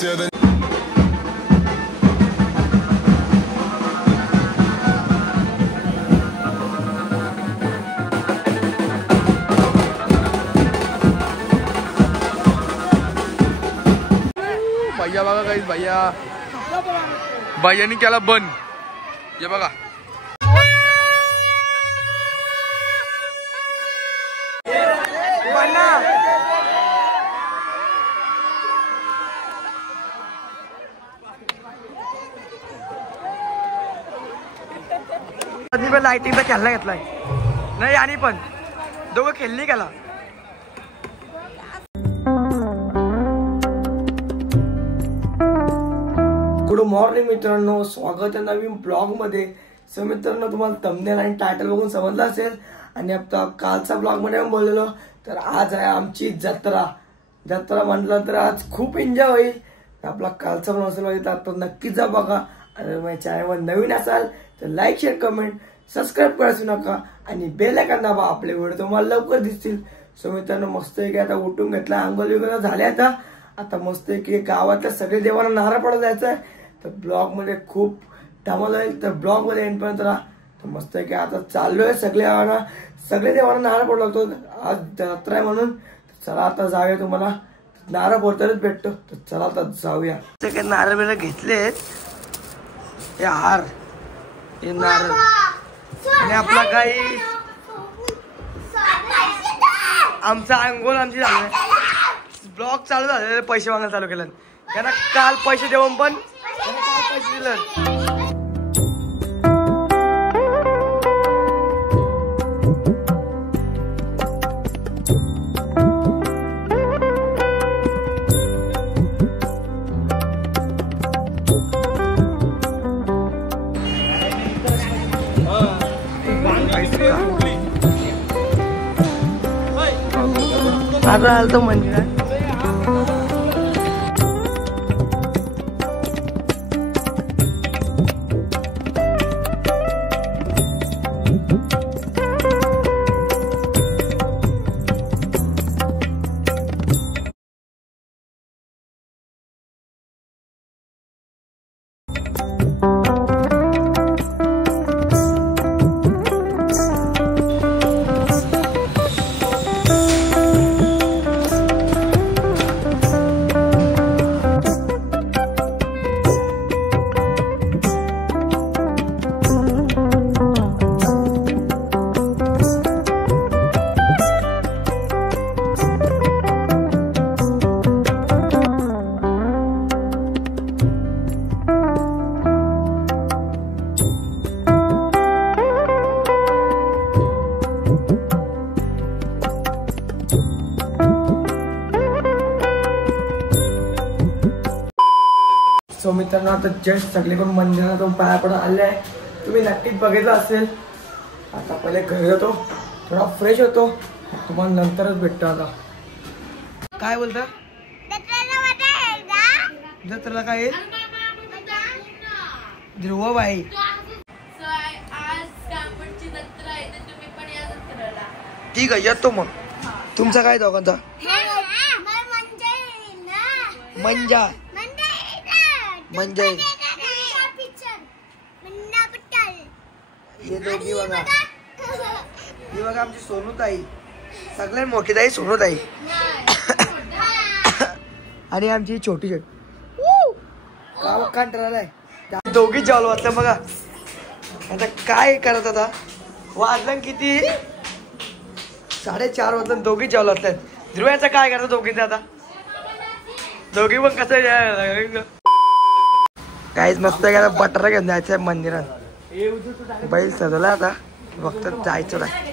sexier than भैया बघा काही भैयानी केला बंद हे बघा लाइटिंगचा खेळला घेतलाय नाही आणि पण दोघं खेळली गेला. गुड मॉर्निंग मित्रांनो, स्वागत आहे नवीन ब्लॉग मध्ये. सो मित्रांनो, तुम्हाला थंबनेल आणि टायटल बघून समजलं असेल आणि आता कालचा ब्लॉग मध्ये बोललेलो तर आज आहे आमची जत्रा. जत्रा म्हटलं तर आज खूप एन्जॉय होईल. आपला कालचा पण असेल बघितला तर नक्कीच जा बघा. आणि माझ्या चॅनलवर नवीन असाल तर लाईक शेअर कमेंट सबस्क्राईब करायचं नका आणि बेल आयकॉन दाबा. आपले व्हिडिओ तुम्हाला लवकर दिसतील. सो मित्रांनो, मस्त की आता उठून घेतला, आंघोळ वगैरे झाले. आता मस्त की गावातल्या सगळे देवांना नारळ पडत जायचं आहे. तर ब्लॉग मध्ये खूप धमाल होईल. तर ब्लॉग मध्ये एंड पर्यंत राहा. तर मस्त की आता चाललोय सगळे देवांना नारळ पडू लागतो. आज जत्रा आहे म्हणून चला आता जाऊया. तुम्हाला नारळ बोलतानाच भेटतो. तर चला आता जाऊया. नारळ बिरळ घेतलेत, हे हार, हे नारळ आणि आपला काही आमचा अंघोळ आमची झालं. ब्लॉग चालू झाले, पैसे मागायला चालू केलं. त्यांना काल पैसे देऊन पण पैसे दिलं. आता आलं तो मंदिर सो मित्रांनो, आता जस्ट सगळे पण मंदिरातून पाया पडून आले आहे. तुम्ही नक्कीच बघितलं असेल. आता पहिले घरी येतो, थोडा फ्रेश होतो, तुम्हाला नंतरच भेटतो. आता काय बोलता जत्रेला काय ध्रुव बाई ठीक आहे येतो. मग तुमचा काय दोघांचा मंजा म्हणजे हे दोघी बघा, ही बघा आमची सोनूताई, सगळ्यात मोठी ताई सोनूताई आणि आमची छोटी कंटाळा दोघी चालू वाटलं बघा. आता काय करत आता वाजलं किती 4:30 वाजलं, दोघी चालू वाटल्यात. ध्रुवाचं काय करतात दोघींचं आता, दोघी पण कसं काहीच मस्त गेला. बटारा घेऊन जायचंय मंदिरात. बैल सजवला, आता फक्त जायचं नाही.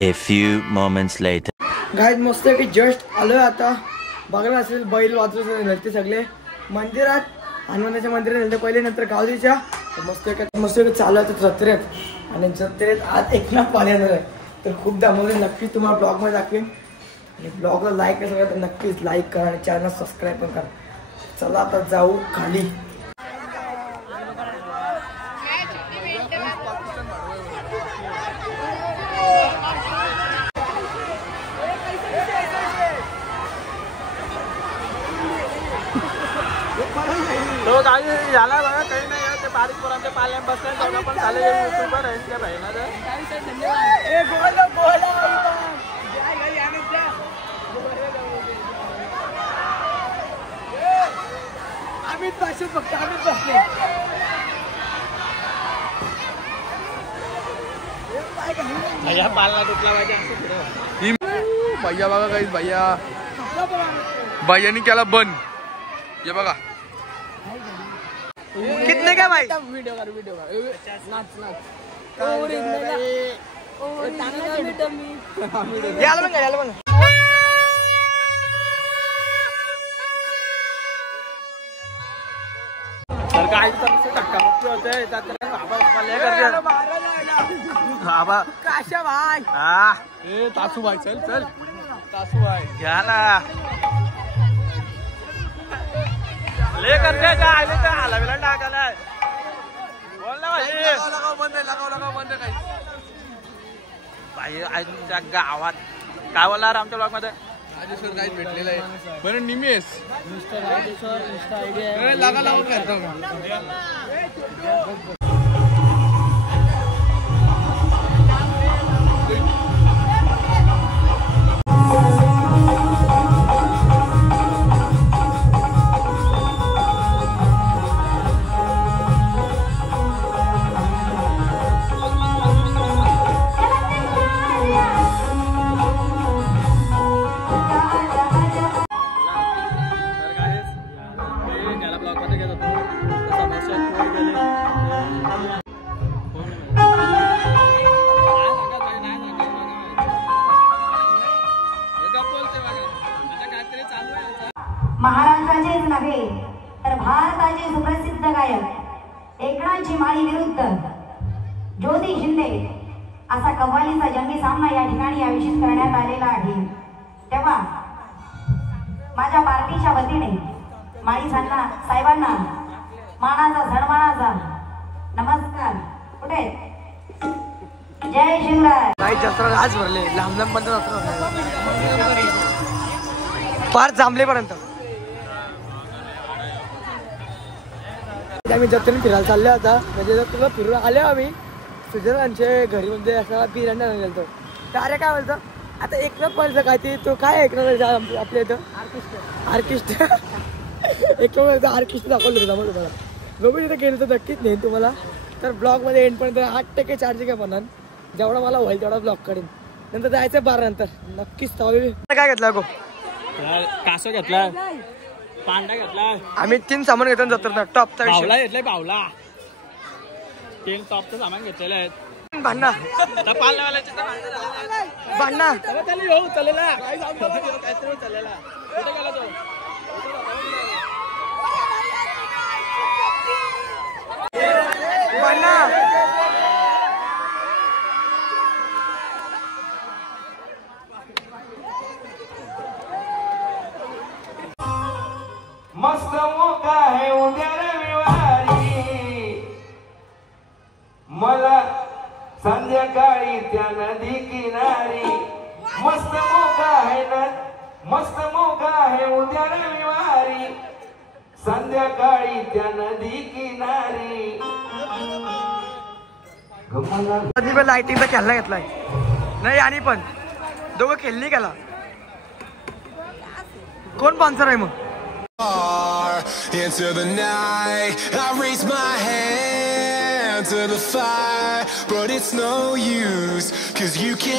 A few moments later. Guys मस्त की जस्ट आलोय आता. बघायला असेल बैल वाजवत नेलते सगळे मंदिरात, हनुमानाच्या मंदिरात नेलते पहिले, नंतर गावडीच्या. मस्त चालू आहे जत्रेत. आणि जत्रेत आज एकनाथ पाणी येणार आहे, तर खूप दामोदर नक्कीच तुम्हाला ब्लॉग मध्ये दाखवेन. आणि ब्लॉगला लाईक नसेल तर नक्कीच लाईक करा आणि चॅनल सबस्क्राईब पण करा. चला आता जाऊ खाली. तो काही झाला बघा, काही नाही आहे. ते बारीक पोरांच्या पाल्यात बसले, तेवढं पण झाले. युट्यूबर आहे त्या बहिणाचं. आम्हीच बसले, फक्त आम्हीच बसले. भैया पालना तुटला पाहिजे असं. भैया बघा काही भैयानी केला बंद. ये बघा कितने का भाई? व्हिडिओ कर नाच याला पण तर काही धक्का मुक्की होते. काशा भाई. हा ए तासू भाई चल चल. तासू आहे घ्या ना. ले करते का आले तर आला बिला टाकायला. बोल ना भाई. लगाव बंद काही. भाई आमच्या गावात काय बोलणार आमच्या ब्लॉग मध्ये. राजेश्वर काही भेटलेला आहे बरं. निमेश लागा लावून घालतो. महाराष्ट्राचेच नव्हे तर भारताचे सुप्रसिद्ध गायक एकनाथ माळी विरुद्ध ज्योती शिंदे असा कव्वालीचा जंगी सामना या ठिकाणी आयोजित करण्यात आलेला आहे. तेव्हा माझ्या पार्टीच्या वतीने माळी साहेबांना मानाचा सन्मानाचा नमस्कार. कुठे जय शिवराय. काही जत्रा आज भरले, लांब लांब पण फार जांभलेपर्यंत. आम्ही जत्रेने फिरायला चाललो आता. म्हणजे तुला फिरून आले आम्ही सुजनांचे घरी, म्हणजे असं फिरायला गेलो. तर अरे काय बोलतो आता एकनाथ पाहिजे काय ते तो काय एकनाथ आपल्या इथं आर्किस्ट्रा एकनाथ आर्किस्ट्रा दाखवलं होतं मला. बघू तिथं गेलं तर नक्कीच नाही तुम्हाला. तर ब्लॉगमध्ये एंडपर्यंत 8% चार्जिंग आहे म्हणून. जेवढा मला होईल तेवढा ब्लॉग करेन. नंतर जायचं 12 नंतर नक्कीच. काय घेतला गो? कासव घेतलाय, पांडा घेतलाय. आम्ही 3 सामान घेतो जातो. टॉपचा पावला घेतलाय. पावला 3 टॉपचं सामान घेतलेलं आहे. भांडणा पालनावाल्याचे भांडणा येऊ चालेला चालेला. कुठे गेला तो? भांडणा मस्त मोका है उद्या रविवारी. मला संध्याकाळी त्या नदी किनारी. मस्त मोका है मस्त मोका है उद्या रविवारी. संध्याकाळी त्या नदी किनारी. लाइटिंगचा खेळला घेतलाय नाही. आणि पण दोघं खेळली गेला. कोण स्पॉन्सर आहे मग? Into the night, I raise my hand to the fire, but it's no use, 'cause you can't